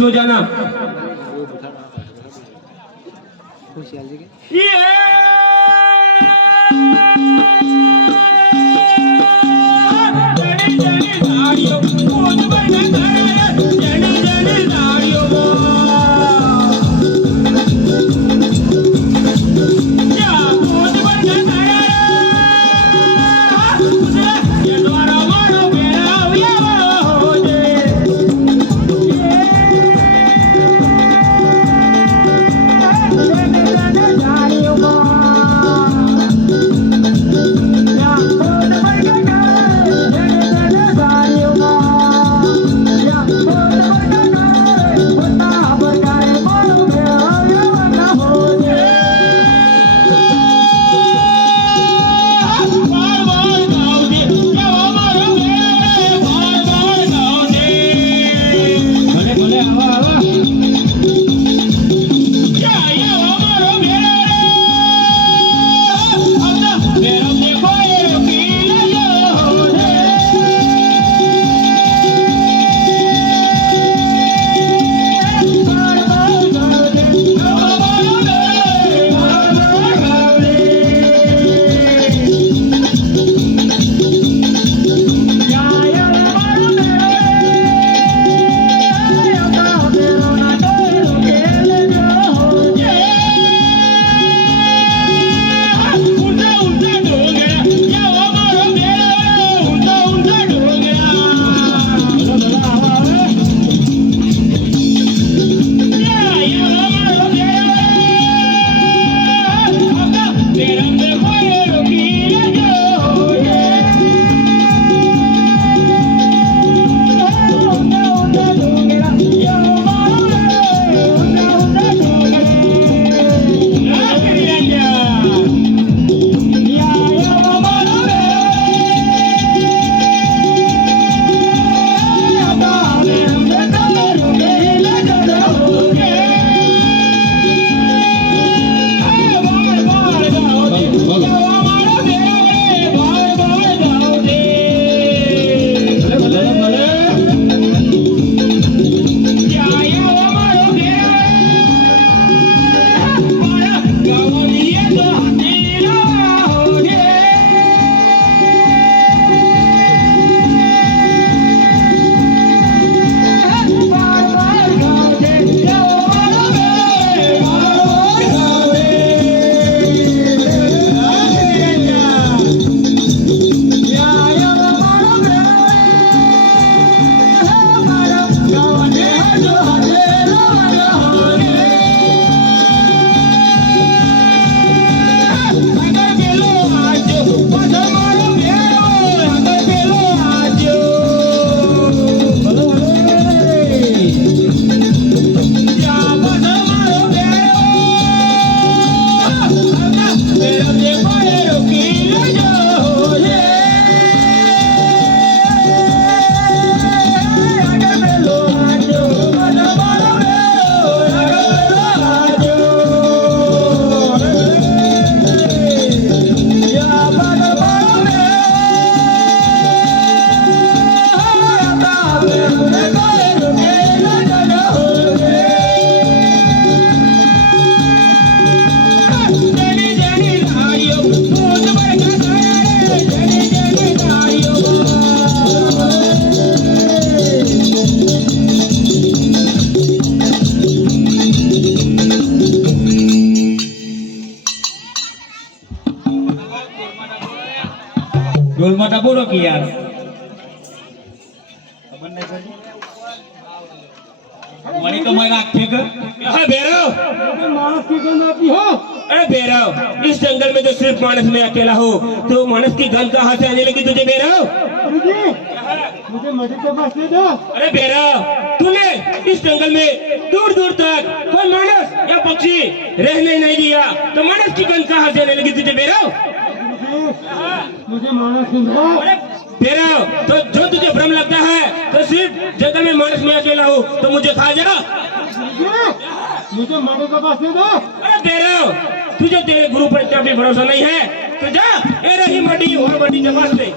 हो जाना ઢોલમાં બોલો કે યાર वही तो मैं रखे कर भैरव मानस की गंध आती हो। अरे भैरव, इस जंगल में तो सिर्फ मानस में अकेला हो, तो मानस की गंध कहाँ से आने लगी तुझे भैरव? गुरुजी, मुझे मधु के पास ले दो। अरे भैरव, तूने इस जंगल में दूर दूर तक कोई मानस या पक्षी रहने नहीं दिया, तो मानस की गंध कहाँ से आने लगी तुझे भैरव? गुरुजी, मुझे मानस गंध दो। अरे भैरव, तो जो तुझे भ्रम लगता है तो सिर्फ जंगल में मानस में अकेला हो, तो मुझे खा जा। गुरुजी, मुझे मधु के पास ले दो। अरे भैरव, तुझे तेरे गुरु पर इतना भी भरोसा नहीं है, तो जा ए रही मडी और मडी के पास ले।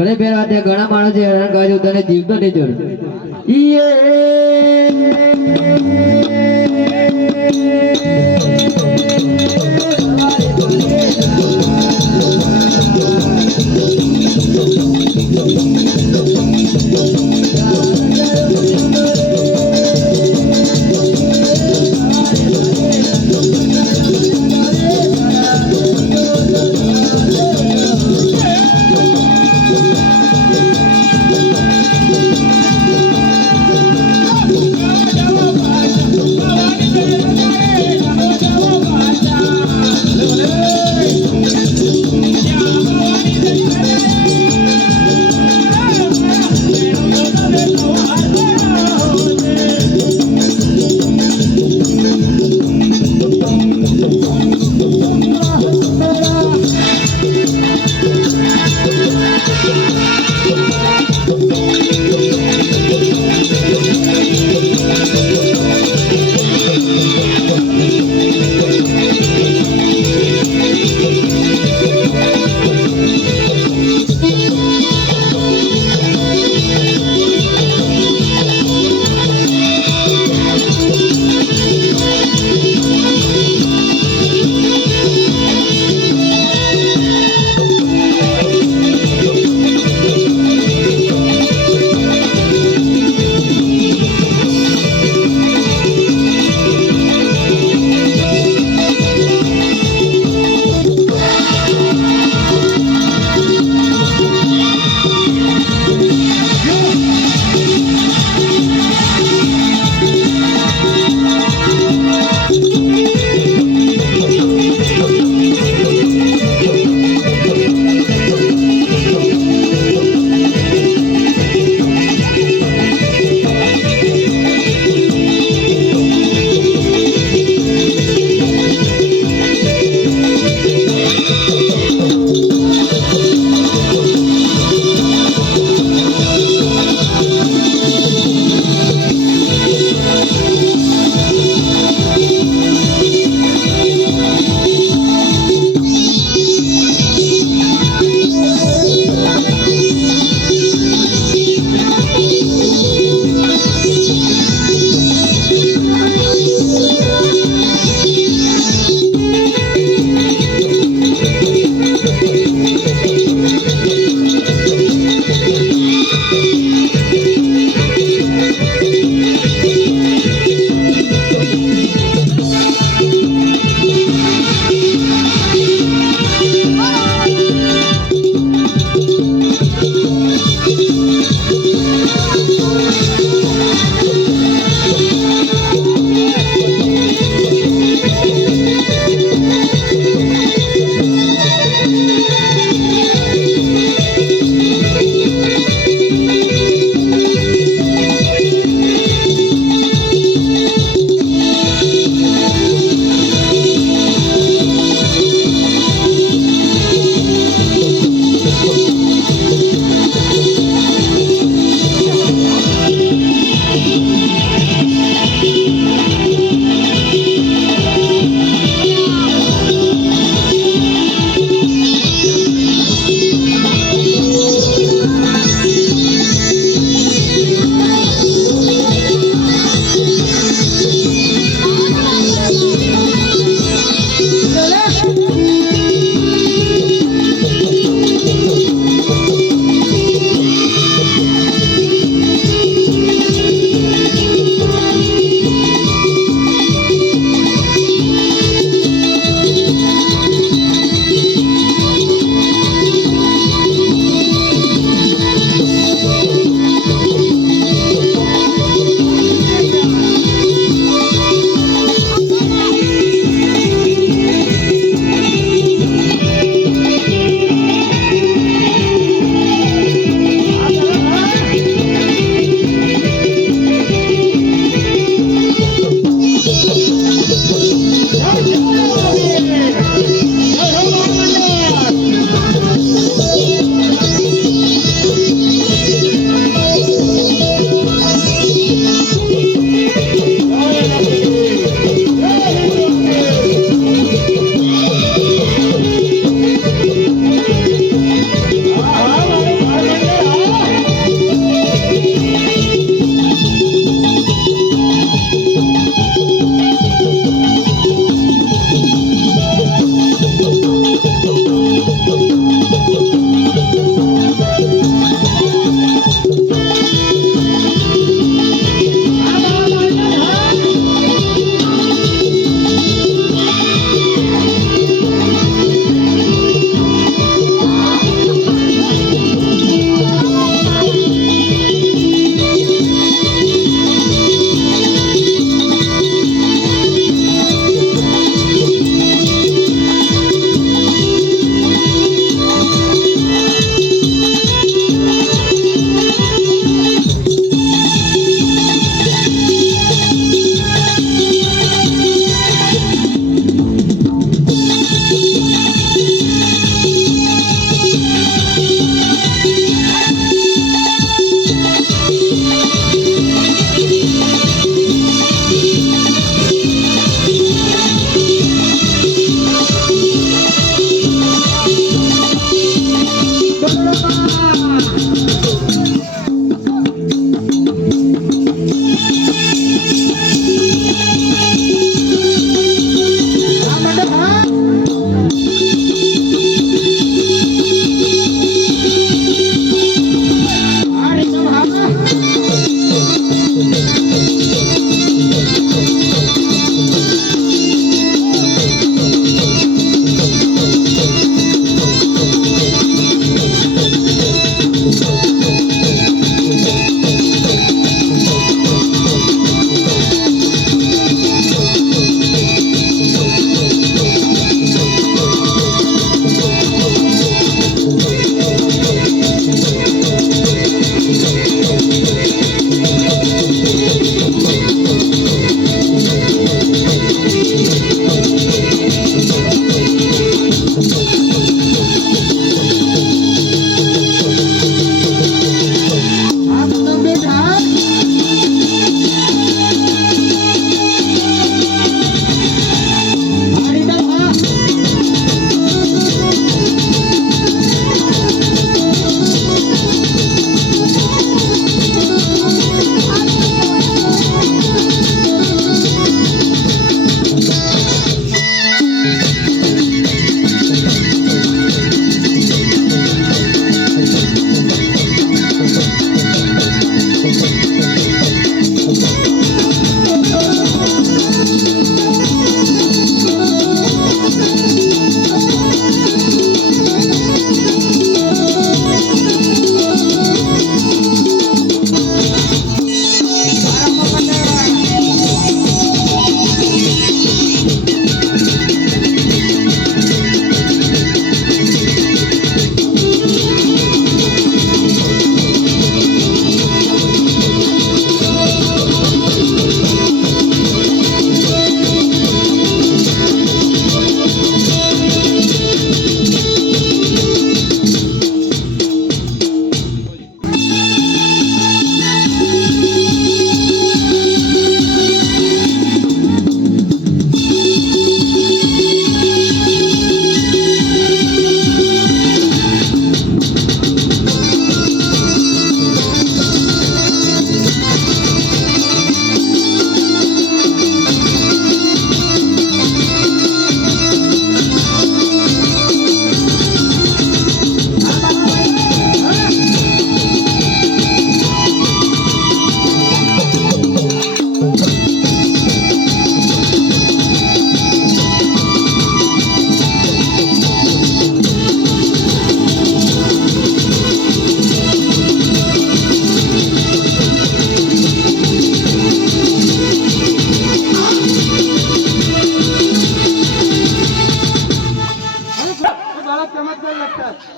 અરે બેરા ત્યાં ઘણા માણસ છે હેરાન કરે છે તને જીવતો નહીં જોડે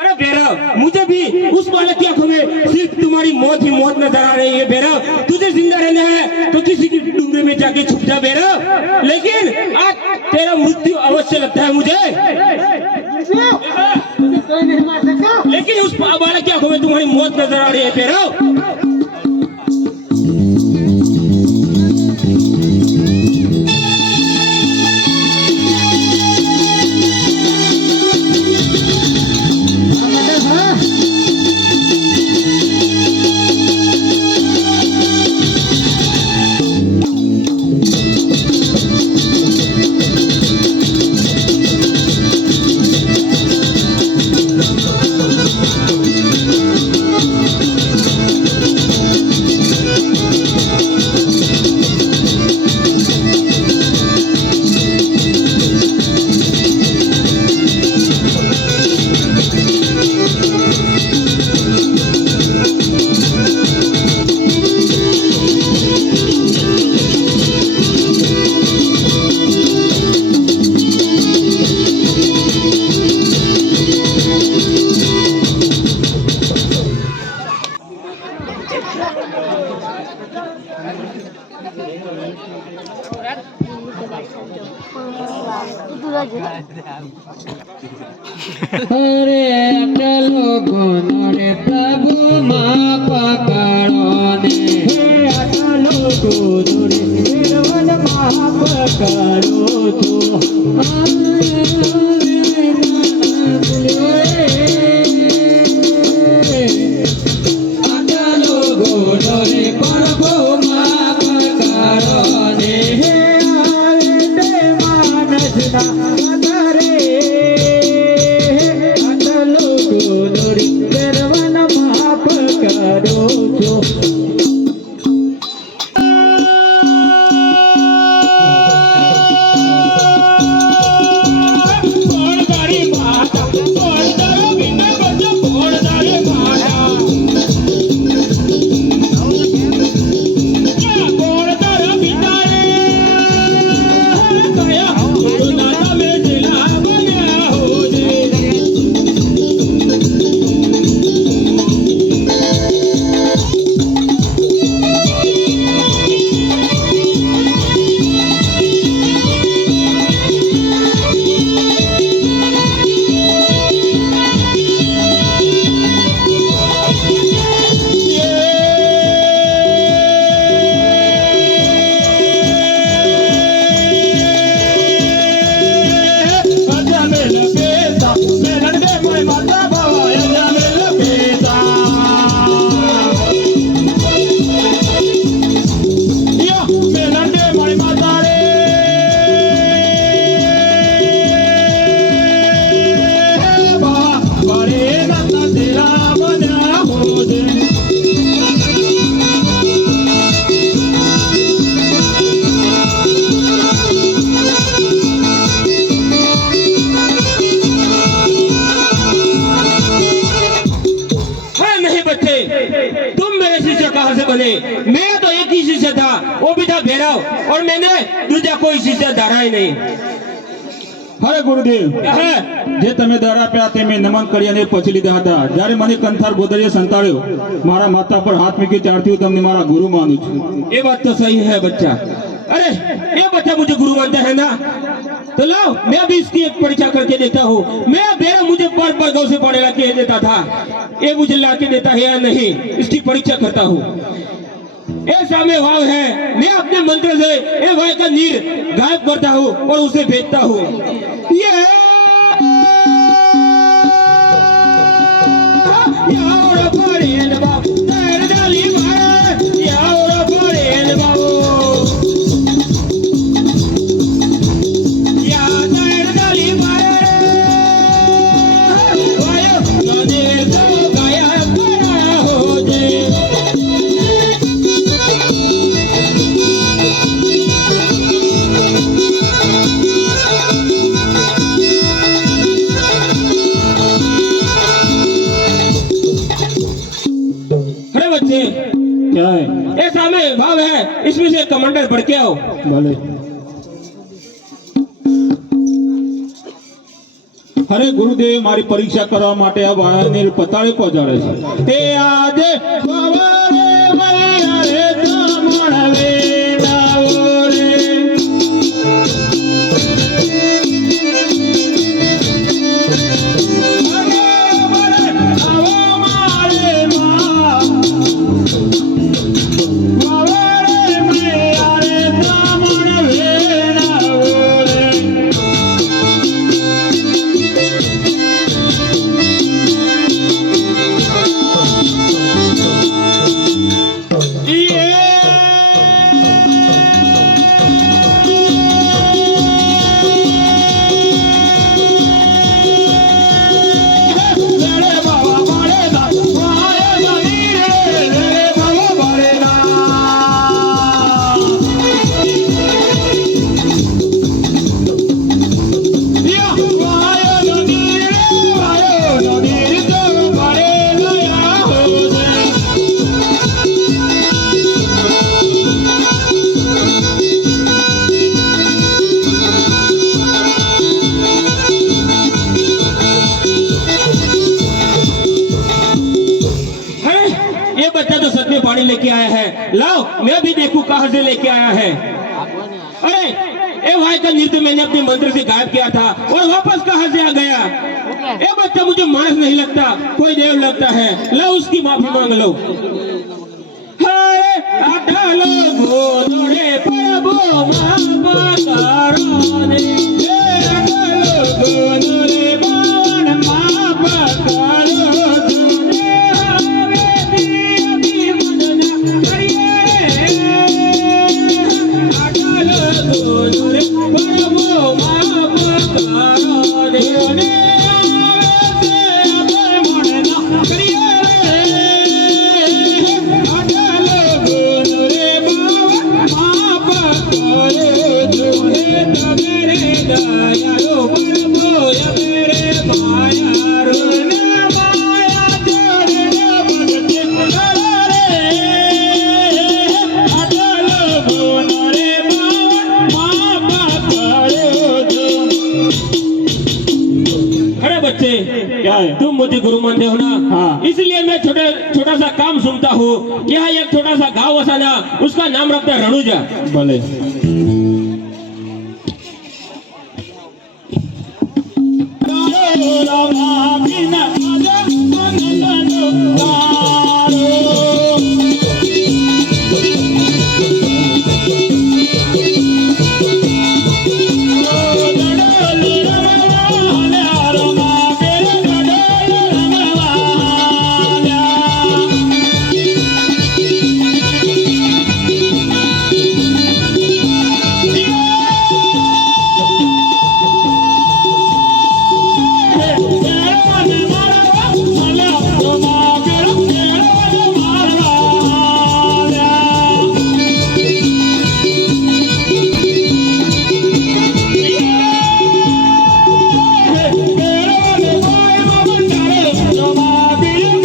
अरे भैरव, मुझे भी उस बालक की आंखों में सिर्फ तुम्हारी मौत ही मौत नजर आ रही है भैरव। तुझे जिंदा रहना है तो किसी की डूंगरे में जाके छुप जा भैरव, लेकिन आज तेरा मृत्यु अवश्य लगता है मुझे। मुझे कोई नहीं मार सकता। लेकिन उस बालक की आंखों में तुम्हारी मौत नजर आ रही है भैरव। અરે અટલો ગુનો રે પ્રભુ માં પકડો ને, હે અટલો ગુનો રે ભગવાન માં પકડો તો અટલો ગુનો રે પ્રભુ માં પકડો ને, હે આવે તે માનસના वो भी था भैरव, और मैंने दूजा कोई चीज धरा ही नहीं। અરે ગુરુદેવ, क्या है? જે તમે દર આપ્યા તે મેં નમન કરી અને પછી લીધા હતા. જ્યારે મને કંથાર ગોદરીએ સંતાડ્યો, મારા માથા પર હાથ મૂકી ત્યારથી હું તમને મારા ગુરુ માનું છું. ये बात तो सही है बच्चा। अरे ये बच्चा मुझे गुरु मानता है ना, तो लाओ मैं भी इसकी एक परीक्षा करके देता हूँ। मैं बेरा मुझे पर गौ से पानी ला के देता था, ये मुझे ला के देता है या नहीं, इसकी परीक्षा करता हूँ। ऐसा में वाव है, मैं अपने मंत्र से ये वाय का नीर गायब करता हूँ और उसे भेजता हूँ। ये यार परेल बाप तेरे डाली मारे, यार परेल बाबू या तेरे डाली मारे, वायो नदी तो गाया करा हो जे। अरे बच्चे, क्या है? ये सामने भाव है, इसमें से कमांडर बढ़ के आओ। ભલે. અરે ગુરુદેવ, મારી પરીક્ષા કરવા માટે આ વાળાને પતાળે પહોંચાડે છે. તે આજે સવારે મૈયા રે તમણ વેડાવો રે, આવો મારે માં, સવારે મૈયા રે તમણ વેડાવો રે। ये बच्चा तो सच में पानी लेके आया है, लाओ मैं भी देखूं कहां से लेके आया है। अरे ये भाई का नृत्य मैंने अपने मंत्र से गायब किया था और वापस कहां से आ गया। ये बच्चा मुझे मानस नहीं लगता, कोई देव लगता है, लाओ उसकी माफी मांग लो। हाय अटलो गोदड़े प्रभु मामा कराने, हे अटलो गोदड़े बावन मामा करो तुझे हवे दी मजना करिए अटलो गोदड़े प्रभु मामा कराने, क्या है? तुम मुझे गुरु मानते हो ना, हाँ। इसलिए मैं छोटा सा काम सुनता हूँ। यहाँ एक छोटा सा गांव बसाना, उसका नाम रखता है रणुजा। ભલે.